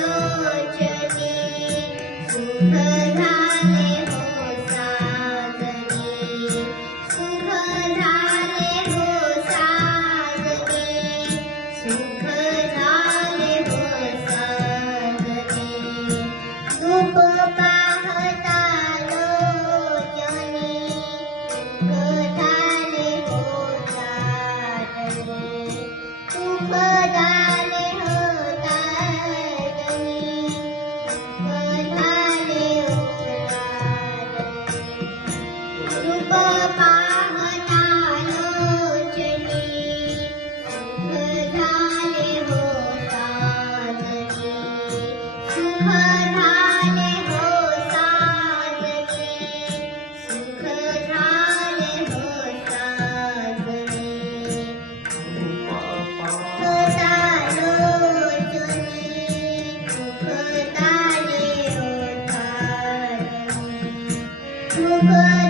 उपवाहनालोचने सुखधारे हो साधने सुखधारे हो साधने सुख good.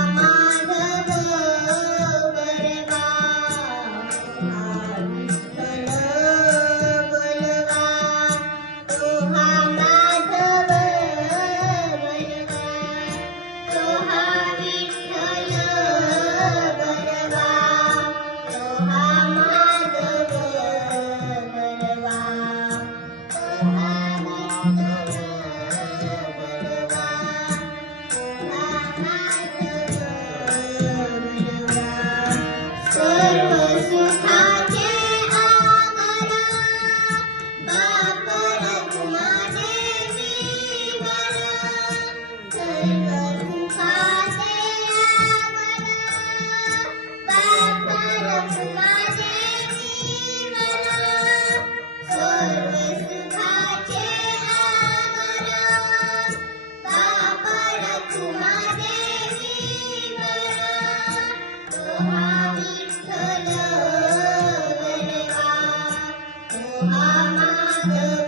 Amen.